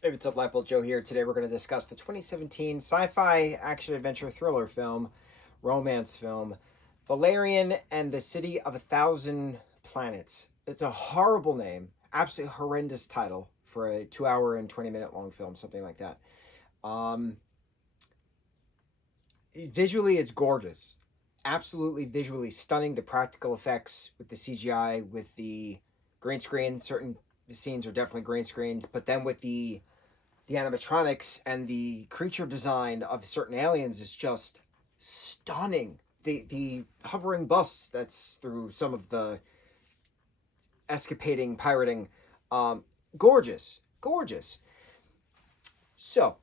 Hey, what's up, lightboltjoe here. Today we're going to discuss the 2017 sci-fi action-adventure thriller film, romance film, Valerian and the City of a Thousand Planets. It's a horrible name, absolutely horrendous title for a 2 hour and 20-minute long film, something like that. Um, Visually, it's gorgeous. Absolutely visually stunning. The practical effects with the CGI, with the green screen, certain scenes are definitely green screened, but then with the animatronics and the creature design of certain aliens is just stunning. The hovering bus that's through some of the escapading pirating, um, gorgeous, gorgeous. So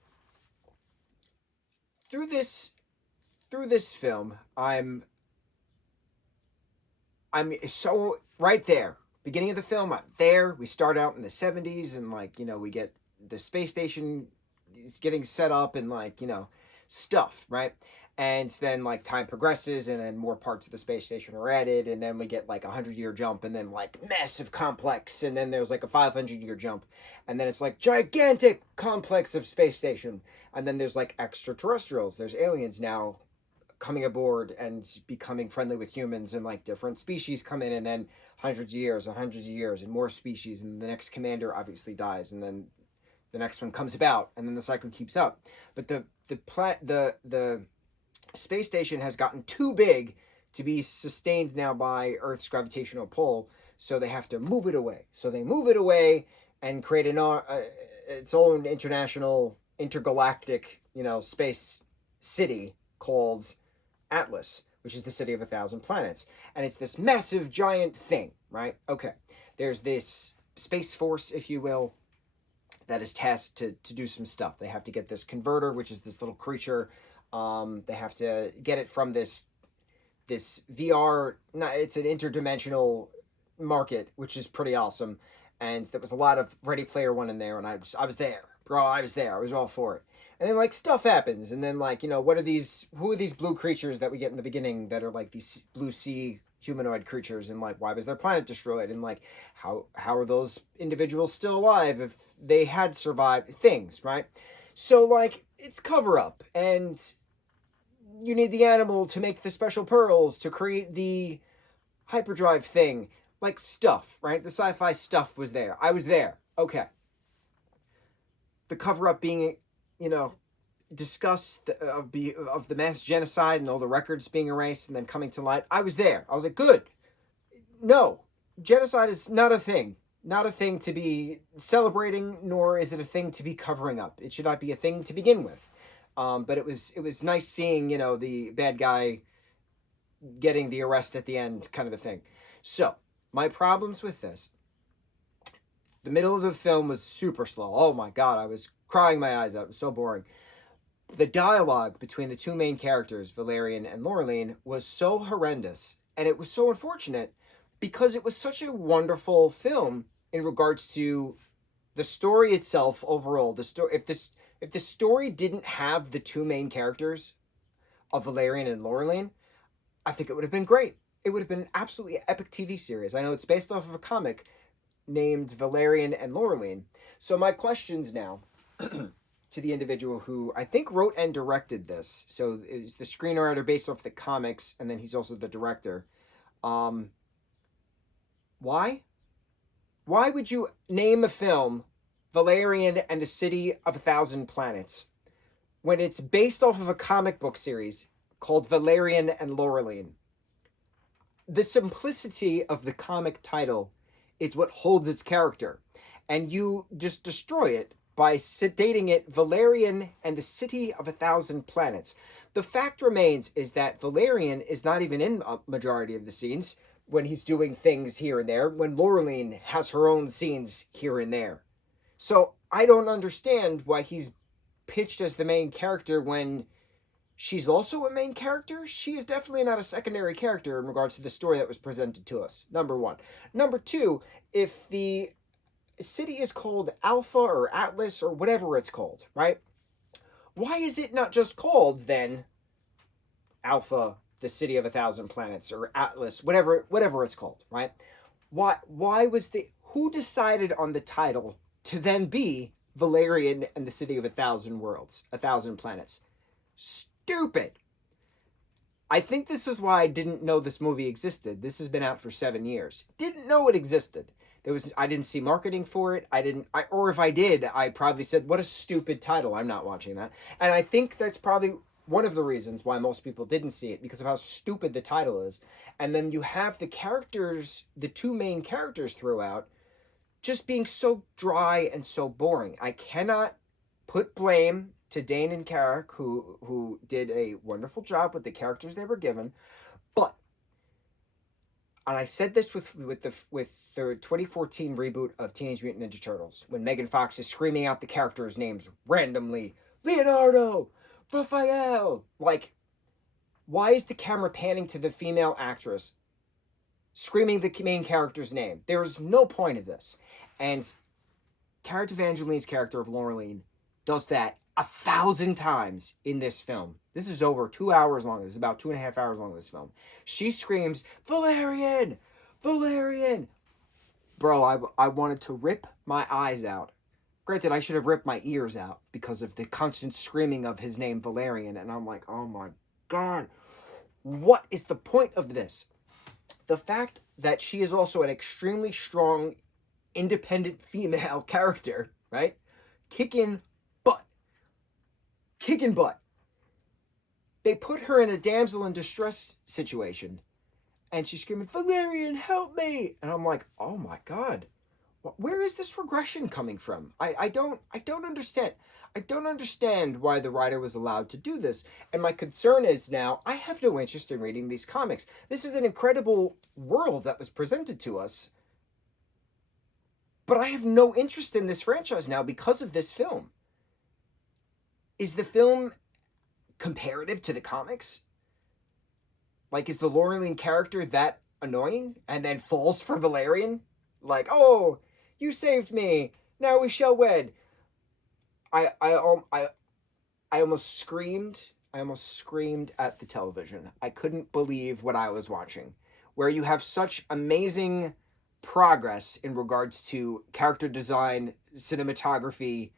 through this through this film, I'm so right there. Beginning of the film, I'm there. We start out in the 70s, and we get the space station is getting set up, and stuff, right? And then time progresses, and then more parts of the space station are added, and then we get like a 100-year jump, and then massive complex, and then there's like a 500-year jump, and then it's like gigantic complex of space station, and then there's like extraterrestrials. There's aliens now coming aboard and becoming friendly with humans, and different species come in, and then hundreds of years and more species, and the next commander obviously dies, and then the next one comes about, and then the cycle keeps up. But the space station has gotten too big to be sustained now by Earth's gravitational pull, so they have to move it away. So they move it away and create its own international intergalactic space city called Atlas, which is the city of a thousand planets. And it's this massive giant thing, right? Okay. There's this space force, if you will, that is tasked to do some stuff. They have to get this converter, which is this little creature. They have to get it from this VR. It's an interdimensional market, which is pretty awesome. And there was a lot of Ready Player One in there, and I was there, bro. I was there. I was all for it. And then stuff happens, and then what are these? Who are these blue creatures that we get in the beginning that are like these blue sea humanoid creatures, and why was their planet destroyed, and how are those individuals still alive if they had survived things, right? So it's cover up, and you need the animal to make the special pearls to create the hyperdrive thing, stuff, right? The sci-fi stuff was there. I was there. Okay. The cover up being, discussed of the mass genocide and all the records being erased and then coming to light. I was there. I was like, good. No, genocide is not a thing. Not a thing to be celebrating, nor is it a thing to be covering up. It should not be a thing to begin with. But it was nice seeing the bad guy getting the arrest at the end, kind of a thing. So my problems with this: the middle of the film was super slow. Oh my god, I was crying my eyes out. It was so boring. The dialogue between the two main characters, Valerian and Laureline, was so horrendous, and it was so unfortunate because it was such a wonderful film in regards to the story itself overall. The story, if the story didn't have the two main characters of Valerian and Laureline, I think it would have been great. It would have been an absolutely epic TV series. I know it's based off of a comic named Valerian and Laureline. So my questions now to the individual who I think wrote and directed this. So is the screenwriter based off the comics, and then he's also the director. Um, why? Why would you name a film Valerian and the City of a Thousand Planets when it's based off of a comic book series called Valerian and Laureline? The simplicity of the comic title is what holds its character, and you just destroy it by dating it Valerian and the City of a Thousand Planets. The fact remains is that Valerian is not even in a majority of the scenes when he's doing things here and there, when Laureline has her own scenes here and there. So I don't understand why he's pitched as the main character when she's also a main character. She is definitely not a secondary character in regards to the story that was presented to us, number one. Number two, if the city is called Alpha or Atlas or whatever it's called, right? Why is it not just called then Alpha, the City of a Thousand Planets, or Atlas, whatever it's called, right? Why was who decided on the title to then be Valerian and the City of 1,000 Worlds, 1,000 Planets. Stupid. I think this is why I didn't know this movie existed. This has been out for 7 years. Didn't know it existed. I didn't see marketing for it. Or if I did, I probably said, what a stupid title. I'm not watching that. And I think that's probably one of the reasons why most people didn't see it, because of how stupid the title is. And then you have the characters, the two main characters throughout, just being so dry and so boring. I cannot put blame to Dane and Carrick, who did a wonderful job with the characters they were given, but, and I said this with the 2014 reboot of Teenage Mutant Ninja Turtles, when Megan Fox is screaming out the characters' names randomly, Leonardo, Raphael, like, why is the camera panning to the female actress screaming the main character's name? There's no point of this. And Cara Devangeline's character of Laureline does that 1,000 times in this film. This is over 2 hours long. This is about 2.5 hours long, this film. She screams, Valerian! Valerian! Bro, I wanted to rip my eyes out. Granted, I should have ripped my ears out because of the constant screaming of his name, Valerian. And I'm like, oh my God. What is the point of this? The fact that she is also an extremely strong, independent female character, right? Kicking butt. They put her in a damsel in distress situation, and she's screaming, Valerian, help me! And I'm like, oh my God, where is this regression coming from? I don't understand. I don't understand why the writer was allowed to do this. And my concern is now, I have no interest in reading these comics. This is an incredible world that was presented to us, but I have no interest in this franchise now because of this film. Is the film comparative to the comics? Like, is the Laureline character that annoying and then falls for Valerian? Like, oh, you saved me. Now we shall wed. I almost screamed. I almost screamed at the television. I couldn't believe what I was watching. Where you have such amazing progress in regards to character design, cinematography,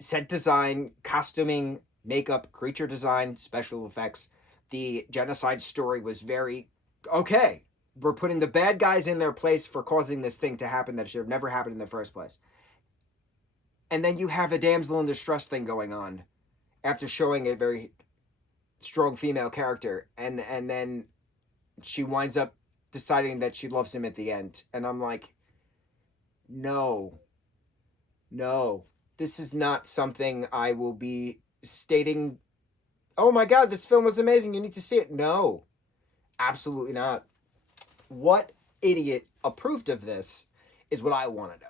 set design, costuming, makeup, creature design, special effects. The genocide story was very, okay, we're putting the bad guys in their place for causing this thing to happen that should have never happened in the first place. And then you have a damsel in distress thing going on after showing a very strong female character. And then she winds up deciding that she loves him at the end. And I'm like, no. This is not something I will be stating, oh my God, this film was amazing, you need to see it. No, absolutely not. What idiot approved of this is what I want to know.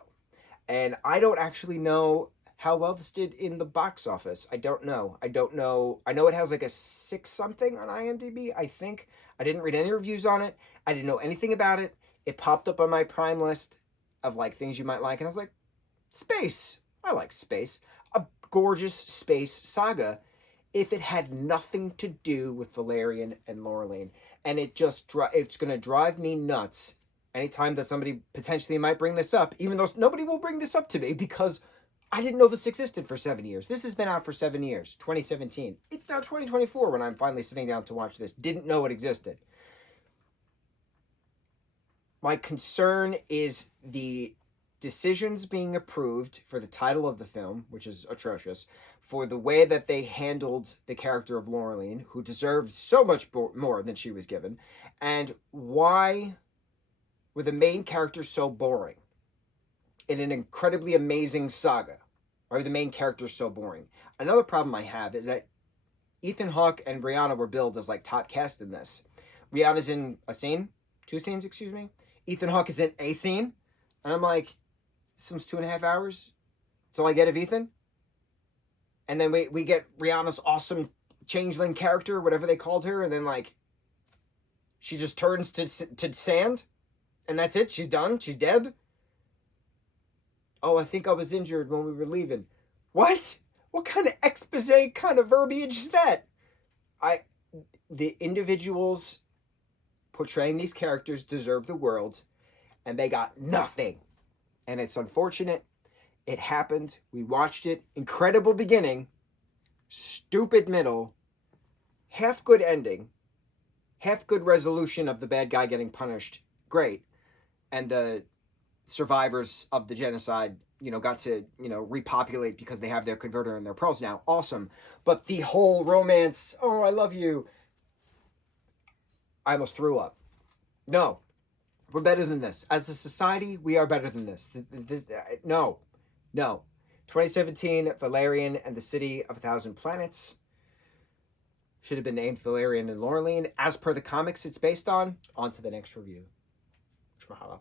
And I don't actually know how well this did in the box office. I don't know. I know it has like a 6 something on IMDb, I think. I didn't read any reviews on it. I didn't know anything about it. It popped up on my Prime list of like things you might like. And I was like, space. I like space. A gorgeous space saga if it had nothing to do with Valerian and Laureline. And it's going to drive me nuts anytime that somebody potentially might bring this up, even though nobody will bring this up to me because I didn't know this existed for 7 years. This has been out for 7 years, 2017. It's now 2024 when I'm finally sitting down to watch this. Didn't know it existed. My concern is the decisions being approved for the title of the film, which is atrocious, for the way that they handled the character of Laureline, who deserved so much more than she was given, and why were the main characters so boring in an incredibly amazing saga? Why were the main characters so boring? Another problem I have is that Ethan Hawke and Rihanna were billed as like top cast in this. Rihanna's in a scene, 2 scenes, excuse me. Ethan Hawke is in a scene, and I'm like, this film's 2.5 hours. That's all I get of Ethan. And then we get Rihanna's awesome changeling character, whatever they called her, and then like she just turns to sand, and that's it. She's done. She's dead. Oh, I think I was injured when we were leaving. What? What kind of expose kind of verbiage is that? The individuals portraying these characters deserve the world, and they got nothing. And it's unfortunate. It happened. We watched it. Incredible beginning. Stupid middle. Half good ending. Half good resolution of the bad guy getting punished. Great. And the survivors of the genocide, got to, repopulate because they have their converter and their pearls now. Awesome. But the whole romance, oh, I love you. I almost threw up. No. We're better than this. As a society, we are better than this. No. 2017, Valerian and the City of a Thousand Planets should have been named Valerian and Laureline. As per the comics it's based on to the next review. Mahalo.